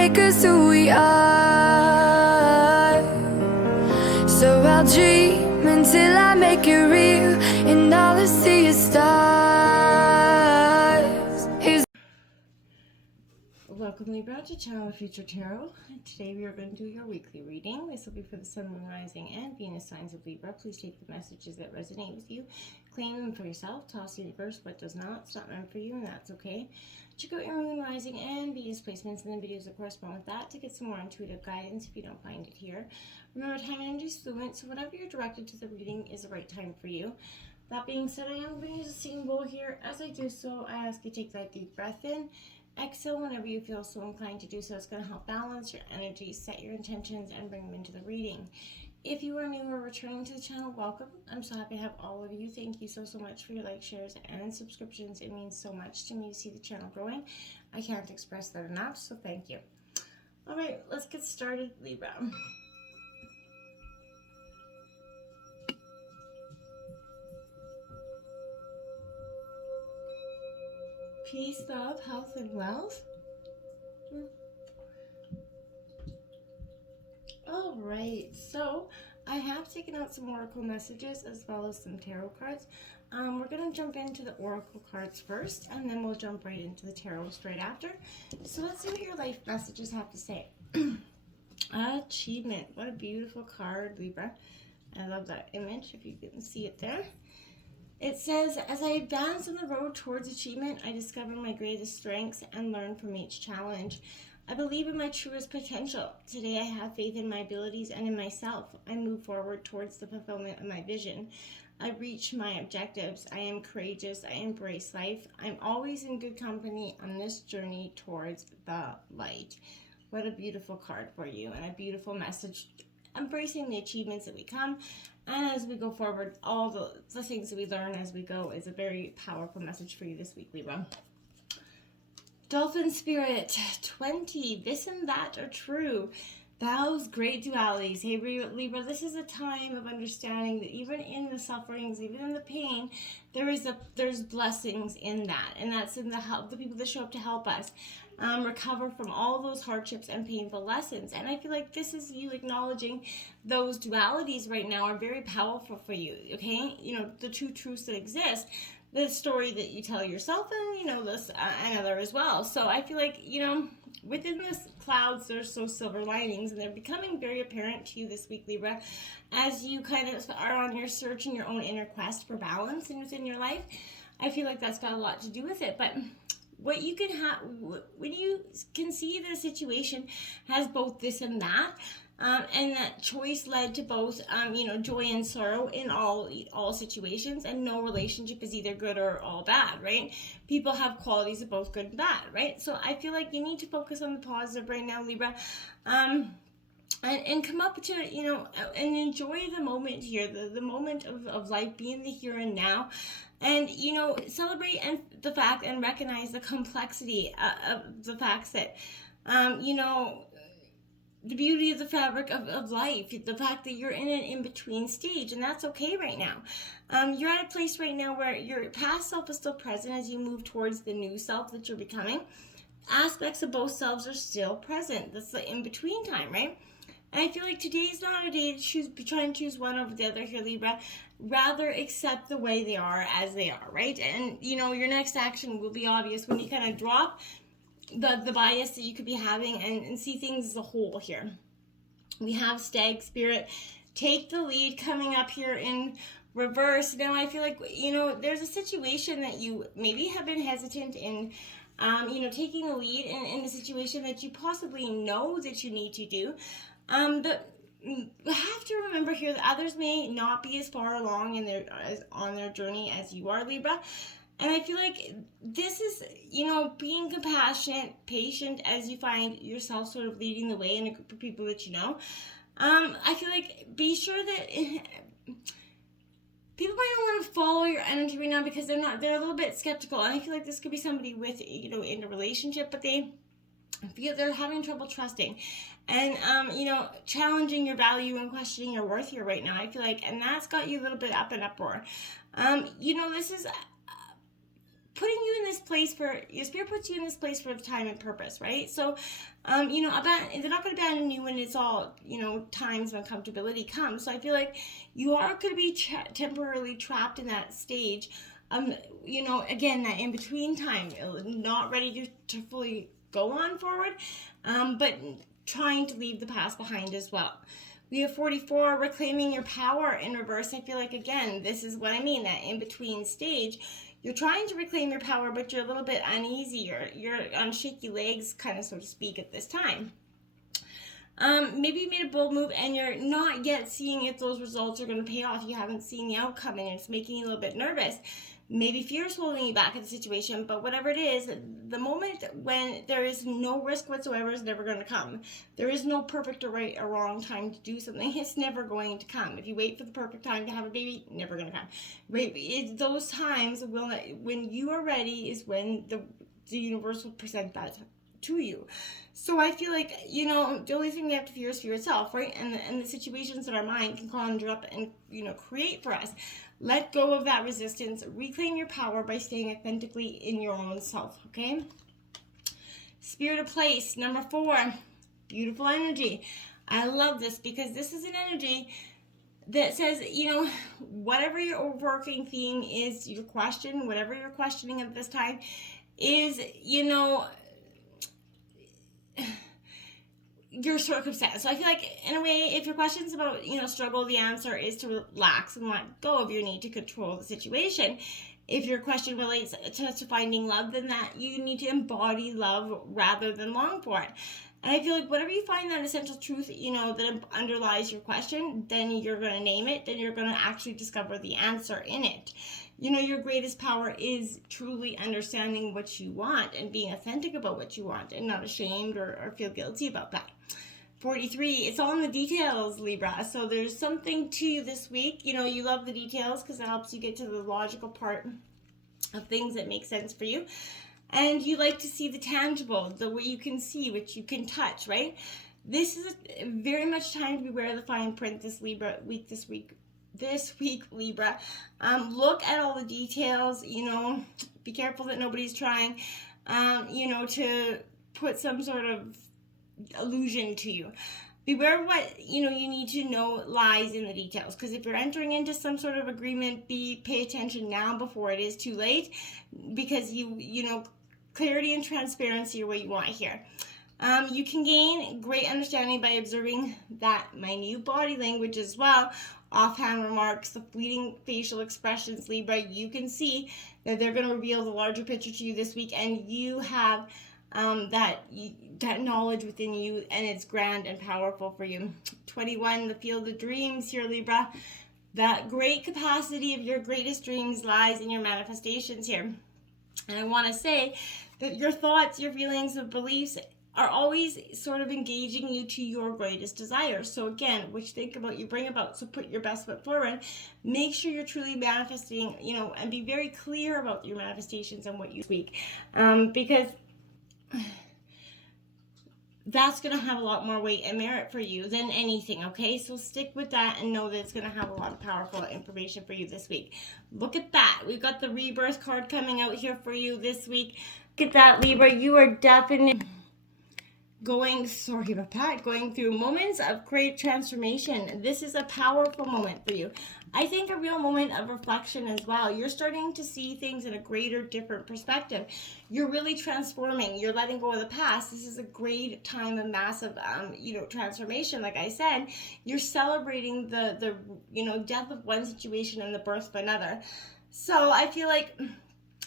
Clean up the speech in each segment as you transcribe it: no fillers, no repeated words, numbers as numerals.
make us who we are. So I'll dream until I make it real, and all I see is stars. Welcome, Libra, to Channel of Future Tarot. Today we are going to do your weekly reading. This will be for the Sun, Moon, Rising, and Venus signs of Libra. Please take the messages that resonate with you, claim them for yourself, toss the universe what does not. It's not meant for you, and that's okay. Check out your Moon, Rising, and Venus placements and the videos that correspond with that to get some more intuitive guidance if you don't find it here. Remember, time energy is fluent, so whatever you're directed to the reading is the right time for you. That being said, I am going to use a singing bowl here. As I do so, I ask you to take that deep breath in. Exhale whenever you feel so inclined to do so. It's going to help balance your energy, set your intentions, and bring them into the reading. If you are new or returning to the channel, welcome. I'm so happy to have all of you. Thank you so much for your likes, shares, and subscriptions. It means so much to me to see the channel growing. I can't express that enough, so thank you. All right, let's get started, Libra. Peace, love, health, and wealth. All right, so I have taken out some oracle messages as well as some tarot cards. We're going to jump into the oracle cards first, and then we'll jump right into the tarot straight after. So let's see what your life messages have to say. Achievement. What a beautiful card, Libra. I love that image, if you can see it there. It says, as I advance on the road towards achievement, I discover my greatest strengths and learn from each challenge. I believe in my truest potential. Today I have faith in my abilities and in myself. I move forward towards the fulfillment of my vision. I reach my objectives. I am courageous. I embrace life. I'm always in good company on this journey towards the light. What a beautiful card for you, and a beautiful message. Embracing the achievements that we come, and as we go forward, all the things that we learn as we go is a very powerful message for you this week, Libra. Dolphin Spirit 20. This and that are true. Vows, great dualities. Hey, Libra, this is a time of understanding that even in the sufferings, even in the pain, there's blessings in that, and that's in the people that show up to help us recover from all those hardships and painful lessons. And I feel like this is you acknowledging those dualities right now are very powerful for you. Okay, you know, the two truths that exist. The story that you tell yourself, and you know this another as well. So I feel like, you know, within this clouds there's so silver linings, and they're becoming very apparent to you this week, Libra, as you kind of are on your search in your own inner quest for balance and within your life. I feel like that's got a lot to do with it. But what you can have when you can see that a situation has both this and that, and that choice led to both, you know, joy and sorrow in all situations, and no relationship is either good or all bad, right? People have qualities of both good and bad, right? So I feel like you need to focus on the positive right now, Libra, and come up to, you know, and enjoy the moment here, the moment of life, being the here and now. And, you know, celebrate the fact and recognize the complexity of the facts that, you know, the beauty of the fabric of life, the fact that you're in an in-between stage, and that's okay right now. You're at a place right now where your past self is still present as you move towards the new self that you're becoming. Aspects of both selves are still present. That's the in-between time, right? And I feel like today is not a day to try and choose one over the other here, Libra. Rather accept the way they are as they are, right? And, you know, your next action will be obvious when you kind of drop the bias that you could be having and see things as a whole here. We have Stag Spirit. Take the lead coming up here in reverse. Now, I feel like, you know, there's a situation that you maybe have been hesitant in, you know, taking the lead in a situation that you possibly know that you need to do. But you have to remember here that others may not be as far along on their journey as you are, Libra. And I feel like this is, you know, being compassionate, patient as you find yourself sort of leading the way in a group of people that you know. I feel like be sure that people might not want to follow your energy right now because they're a little bit skeptical. And I feel like this could be somebody with, you know, in a relationship, but they feel they're having trouble trusting and, you know, challenging your value and questioning your worth here right now. I feel like, and that's got you a little bit up in uproar. You know, this is putting you in this place your spirit puts you in this place for time and purpose, right? So, they're not going to abandon you when it's all, times when comfortability comes. So I feel like you are going to be temporarily trapped in that stage. Again, that in between time, not ready to fully go on forward, but trying to leave the past behind as well. We have 44, reclaiming your power in reverse. I feel like, again, this is what I mean, that in between stage. You're trying to reclaim your power, but you're a little bit uneasy. You're on shaky legs, kind of, so to speak, at this time. Maybe you made a bold move and you're not yet seeing if those results are going to pay off. You haven't seen the outcome and it's making you a little bit nervous. Maybe fear is holding you back in the situation, but whatever it is, the moment when there is no risk whatsoever is never going to come. There is no perfect or right or wrong time to do something. It's never going to come. If you wait for the perfect time to have a baby, never going to come. Those times when you are ready is when the universe will present that to you. So I feel like, the only thing we have to fear is fear itself, right? And the situations that our mind can conjure up and, create for us. Let go of that resistance. Reclaim your power by staying authentically in your own self, okay? Spirit of place, number 4, beautiful energy. I love this because this is an energy that says, whatever your overarching theme is, your question, whatever you're questioning at this time is, your circumstance. So I feel like, in a way, if your question's about, struggle, the answer is to relax and let go of your need to control the situation. If your question relates to finding love, then that you need to embody love rather than long for it. And I feel like whatever you find that essential truth, that underlies your question, then you're going to name it, then you're going to actually discover the answer in it. Your greatest power is truly understanding what you want and being authentic about what you want and not ashamed or feel guilty about that. 43, it's all in the details, Libra. So there's something to you this week. You love the details because it helps you get to the logical part of things that make sense for you. And you like to see the tangible, what you can see, what you can touch, right? This is very much time to beware of the fine print this week, Libra. Look at all the details, be careful that nobody's trying, to put some sort of illusion to you. Beware what, you need to know lies in the details. Because if you're entering into some sort of agreement, pay attention now before it is too late. Because clarity and transparency are what you want here. You can gain great understanding by observing that minute body language as well. Offhand remarks, the fleeting facial expressions, Libra, you can see that they're going to reveal the larger picture to you this week, and you have that knowledge within you, and it's grand and powerful for you. 21, the field of dreams here, Libra. That great capacity of your greatest dreams lies in your manifestations here. And I want to say that your thoughts, your feelings, and beliefs are always sort of engaging you to your greatest desires. So again, which think about, you bring about. So put your best foot forward. Make sure you're truly manifesting, and be very clear about your manifestations and what you speak. Because that's going to have a lot more weight and merit for you than anything, okay? So stick with that and know that it's going to have a lot of powerful information for you this week. Look at that. We've got the rebirth card coming out here for you this week. Look at that, Libra. You are definitely going through moments of great transformation. This is a powerful moment for you. I think a real moment of reflection as well. You're starting to see things in a greater, different perspective. You're really transforming. You're letting go of the past. This is a great time of massive, transformation. Like I said, you're celebrating the death of one situation and the birth of another. So I feel like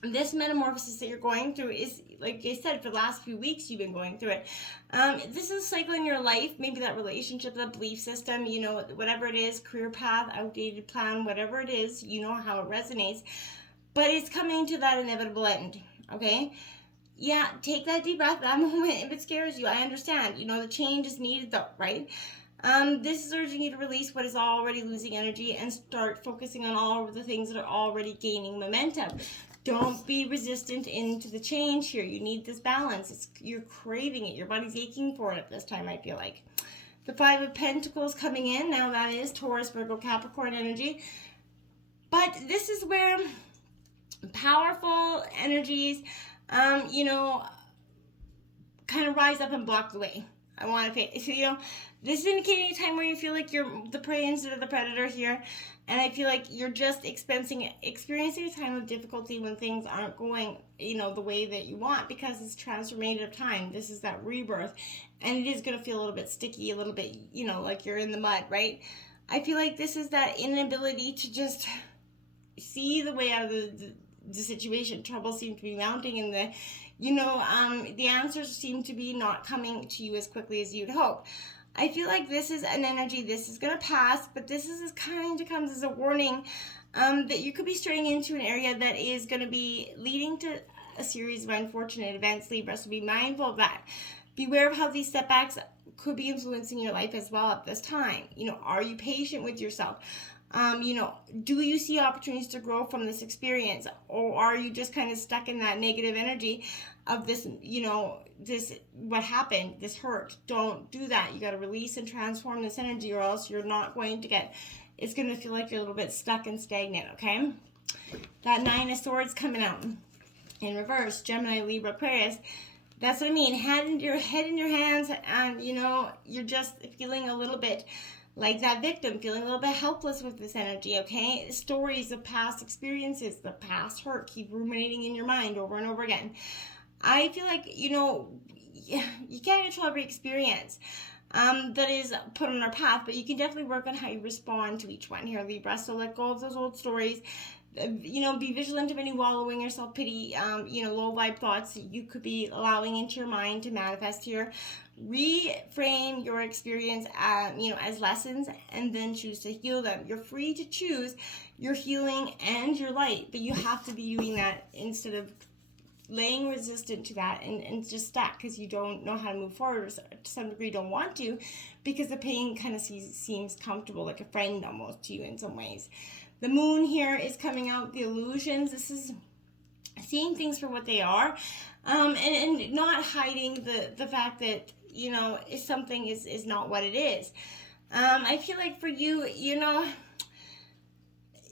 this metamorphosis that you're going through is, like I said, for the last few weeks you've been going through it. This is a cycle in your life, maybe that relationship, that belief system, whatever it is, career path, outdated plan, whatever it is, how it resonates. But it's coming to that inevitable end, okay? Yeah, take that deep breath, that moment, if it scares you, I understand. The change is needed though, right? This is urging you to release what is already losing energy and start focusing on all of the things that are already gaining momentum. Don't be resistant into the change here. You need this balance. You're craving it. Your body's aching for it at this time, I feel like. The 5 of Pentacles coming in. Now that is Taurus, Virgo, Capricorn energy. But this is where powerful energies, you know, kind of rise up and block the way. I want to pay. So, you know, this is indicating a time where you feel like you're the prey instead of the predator here. And I feel like you're just experiencing a time of difficulty when things aren't going, you know, the way that you want, because it's transformative time. This is that rebirth. And it is going to feel a little bit sticky, a little bit, you know, like you're in the mud, right? I feel like this is that inability to just see the way out of the situation. Trouble seems to be mounting, and the answers seem to be not coming to you as quickly as you'd hope. I feel like this is an energy, this is going to pass, but this is kind of comes as a warning that you could be straying into an area that is going to be leading to a series of unfortunate events, Libra, so be mindful of that. Beware of how these setbacks could be influencing your life as well at this time. You know, are you patient with yourself? You know, do you see opportunities to grow from this experience, or are you just kind of stuck in that negative energy of this, you know, this, what happened, this hurt? Don't do that. You got to release and transform this energy, or else you're not going to get, it's going to feel like you're a little bit stuck and stagnant, okay? That Nine of Swords coming out in reverse, Gemini, Libra, Aquarius. That's what I mean. Head in your hands, and, you know, you're just feeling a little bit like that victim, feeling a little bit helpless with this energy, okay? Stories of past experiences, the past hurt, keep ruminating in your mind over and over again. I feel like, you know, you can't control every experience that is put on our path, but you can definitely work on how you respond to each one here, Libra. So let go of those old stories. You know, be vigilant of any wallowing or self-pity, you know, low vibe thoughts that you could be allowing into your mind to manifest here. Reframe your experience, you know, as lessons, and then choose to heal them. You're free to choose your healing and your light, but you have to be doing that instead of laying resistant to that and just stuck because you don't know how to move forward, or to some degree don't want to, because the pain kind of seems comfortable, like a friend almost to you in some ways. The moon here is coming out, the illusions. This is seeing things for what they are, and not hiding the fact that, you know, if something is not what it is. I feel like for you, you know,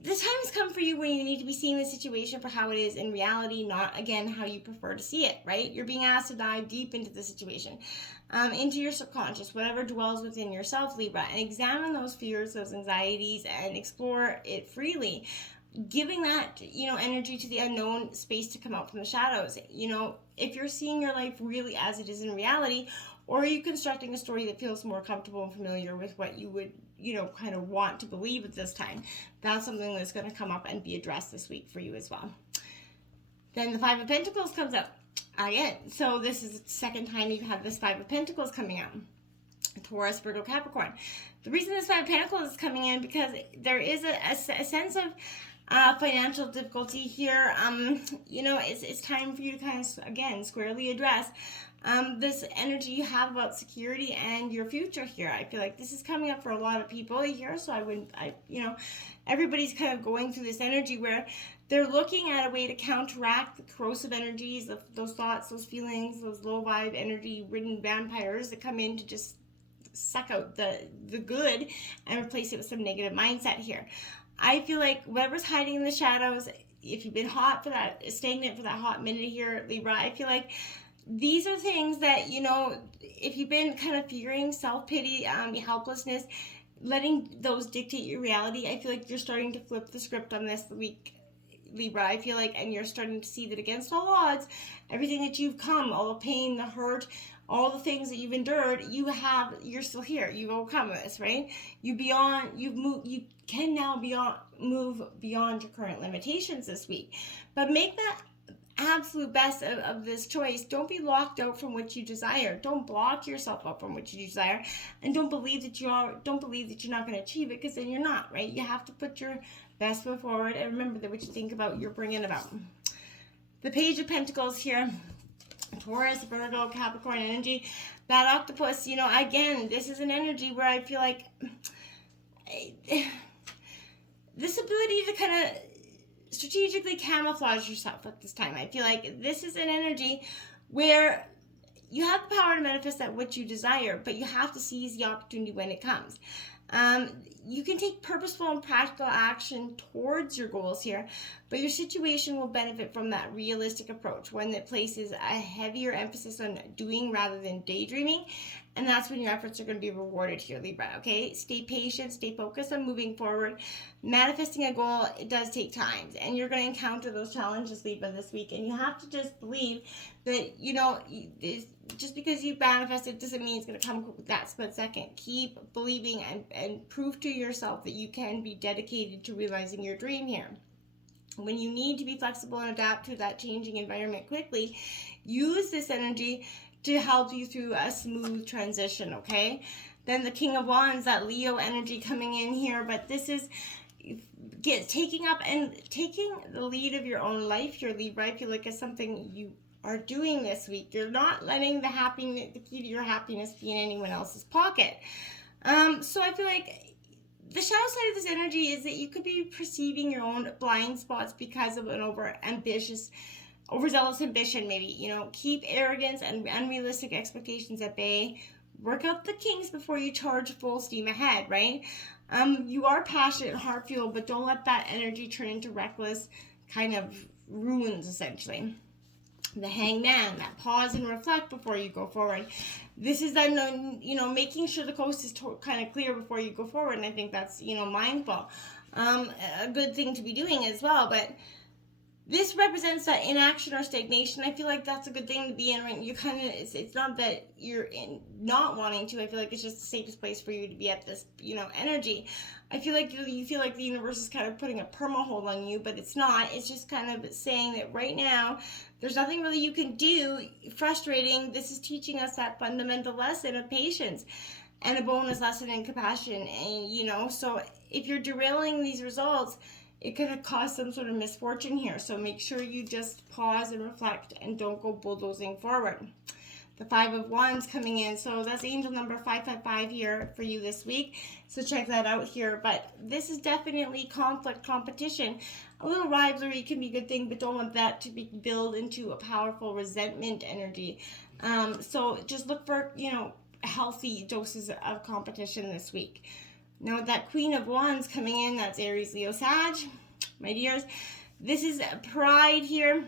the time has come for you when you need to be seeing the situation for how it is in reality, not, again, how you prefer to see it, right? You're being asked to dive deep into the situation, into your subconscious, whatever dwells within yourself, Libra, and examine those fears, those anxieties, and explore it freely, giving that, you know, energy to the unknown space to come out from the shadows. You know, if you're seeing your life really as it is in reality, or are you constructing a story that feels more comfortable and familiar with what you would, you know, kind of want to believe at this time? That's something that's going to come up and be addressed this week for you as well. Then the Five of Pentacles comes up again. So this is the second time you've had this Five of Pentacles coming out. Taurus, Virgo, Capricorn. The reason this Five of Pentacles is coming in, because there is a sense of financial difficulty here. You know, it's time for you to kind of, again, squarely address this energy you have about security and your future here. I feel like this is coming up for a lot of people here, so you know, everybody's kind of going through this energy where they're looking at a way to counteract the corrosive energies of those thoughts, those feelings, those low vibe energy ridden vampires that come in to just suck out the good and replace it with some negative mindset here. I feel like whatever's hiding in the shadows, if you've been stagnant for that hot minute here, Libra, I feel like these are things that, you know, if you've been kind of fearing self-pity, helplessness, letting those dictate your reality, I feel like you're starting to flip the script on this week, Libra. I feel like, and you're starting to see that against all odds, everything that you've come, all the pain, the hurt, all the things that you've endured, you're still here. You've overcome this, right? You can now move beyond your current limitations this week. But make that absolute best of this choice. Don't be locked out from what you desire. Don't block yourself up from what you desire, and don't believe that you're not going to achieve it, because then you're not, right? You have to put your best foot forward, and remember that what you think about, you're bringing about. The Page of Pentacles here, Taurus, Virgo, Capricorn energy. That octopus, you know, again, this is an energy where I feel like this ability to kind of strategically camouflage yourself at this time. I feel like this is an energy where you have the power to manifest that what you desire, but you have to seize the opportunity when it comes. You can take purposeful and practical action towards your goals here, but your situation will benefit from that realistic approach, one that places a heavier emphasis on doing rather than daydreaming. And that's when your efforts are going to be rewarded here, Libra, okay? Stay patient, stay focused on moving forward. Manifesting a goal, it does take time, and you're going to encounter those challenges, Libra, this week. And you have to just believe that, just because you manifest it doesn't mean it's going to come that split second. Keep believing and prove to yourself that you can be dedicated to realizing your dream here. When you need to be flexible and adapt to that changing environment quickly, use this energy to help you through a smooth transition, okay? Then the King of Wands, that Leo energy coming in here, but this is taking up and taking the lead of your own life here, Libra. I feel like it's something you are doing this week. You're not letting the key to your happiness be in anyone else's pocket. So I feel like the shadow side of this energy is that you could be perceiving your own blind spots because of an overzealous ambition, maybe. Keep arrogance and unrealistic expectations at bay. Work out the kinks before you charge full steam ahead, right? You are passionate and heart-fueled, but don't let that energy turn into reckless kind of ruins, essentially. The Hangman, that pause and reflect before you go forward. This is then, making sure the coast is kind of clear before you go forward, and I think that's, mindful. A good thing to be doing as well, but this represents that inaction or stagnation. I feel like that's a good thing to be in. Right? You kind of, it's not that you're not wanting to. I feel like it's just the safest place for you to be at this, energy. I feel like you feel like the universe is kind of putting a perma-hold on you, but it's not. It's just kind of saying that right now, there's nothing really you can do. Frustrating. This is teaching us that fundamental lesson of patience and a bonus lesson in compassion. And, so if you're derailing these results, it could have caused some sort of misfortune here. So make sure you just pause and reflect and don't go bulldozing forward. The Five of Wands coming in. So that's angel number 555 here for you this week. So check that out here. But this is definitely conflict, competition. A little rivalry can be a good thing, but don't want that to build into a powerful resentment energy. So just look for, healthy doses of competition this week. Now that Queen of Wands coming in, that's Aries, Leo, Sag, my dears. This is pride here.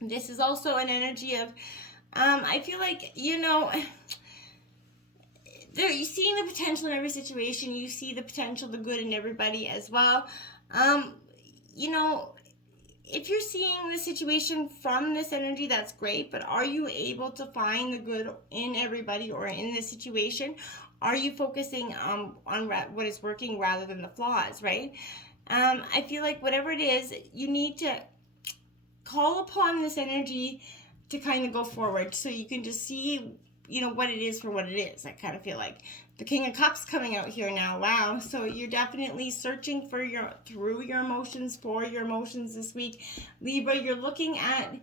This is also an energy of, I feel like, you seeing the potential in every situation. You see the potential, the good in everybody as well. If you're seeing the situation from this energy, that's great, but are you able to find the good in everybody or in this situation? Are you focusing on what is working rather than the flaws, right? I feel like whatever it is, you need to call upon this energy to kind of go forward so you can just see, what it is for what it is. I kind of feel like the King of Cups coming out here now. Wow. So you're definitely searching through your emotions, for your emotions this week. Libra, you're looking at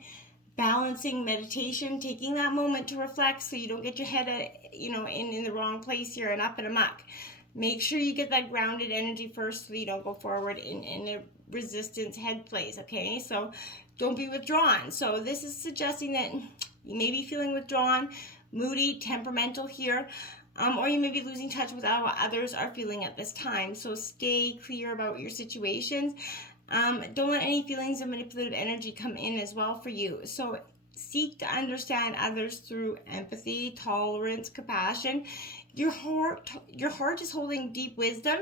balancing meditation, taking that moment to reflect so you don't get your head in the wrong place here and up and amok. Make sure you get that grounded energy first so you don't go forward in a resistance head place, okay? So don't be withdrawn. So this is suggesting that you may be feeling withdrawn, moody, temperamental here, or you may be losing touch with how others are feeling at this time. So stay clear about your situations. Don't let any feelings of manipulative energy come in as well for you. So seek to understand others through empathy, tolerance, compassion. Your heart is holding deep wisdom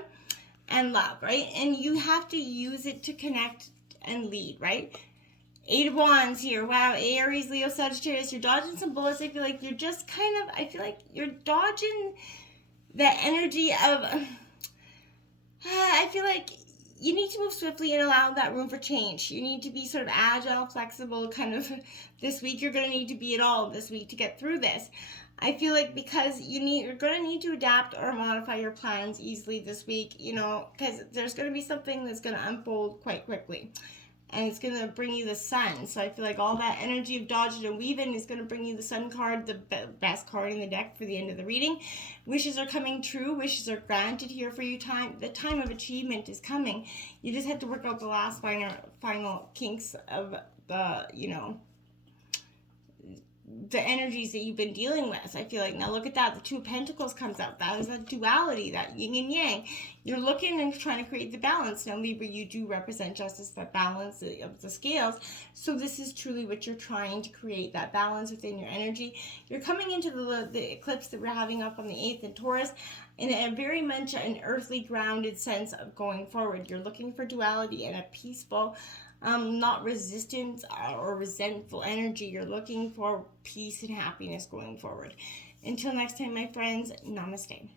and love, right? And you have to use it to connect and lead, right? Eight of Wands here. Wow, Aries, Leo, Sagittarius. You're dodging some bullets. I feel like you're just I feel like you're dodging that energy of, I feel like you need to move swiftly and allow that room for change. You need to be sort of agile, flexible, kind of this week. You're going to need to be it all this week to get through this. I feel like because you're going to need to adapt or modify your plans easily this week, because there's going to be something that's going to unfold quite quickly. And it's going to bring you the sun. So I feel like all that energy of dodging and weaving is going to bring you the sun card, the best card in the deck for the end of the reading. Wishes are coming true. Wishes are granted here for you. The time of achievement is coming. You just have to work out the last final kinks of the, the energies that you've been dealing with. I feel like, now look at that, the Two of Pentacles comes out. That is a duality, that yin and yang. You're looking and trying to create the balance. Now, Libra, you do represent justice, that balance of the scales. So this is truly what you're trying to create, that balance within your energy. You're coming into the eclipse that we're having up on the 8th in Taurus in a very much an earthly grounded sense of going forward. You're looking for duality and a peaceful, not resistance or resentful energy. You're looking for peace and happiness going forward. Until next time, my friends, namaste.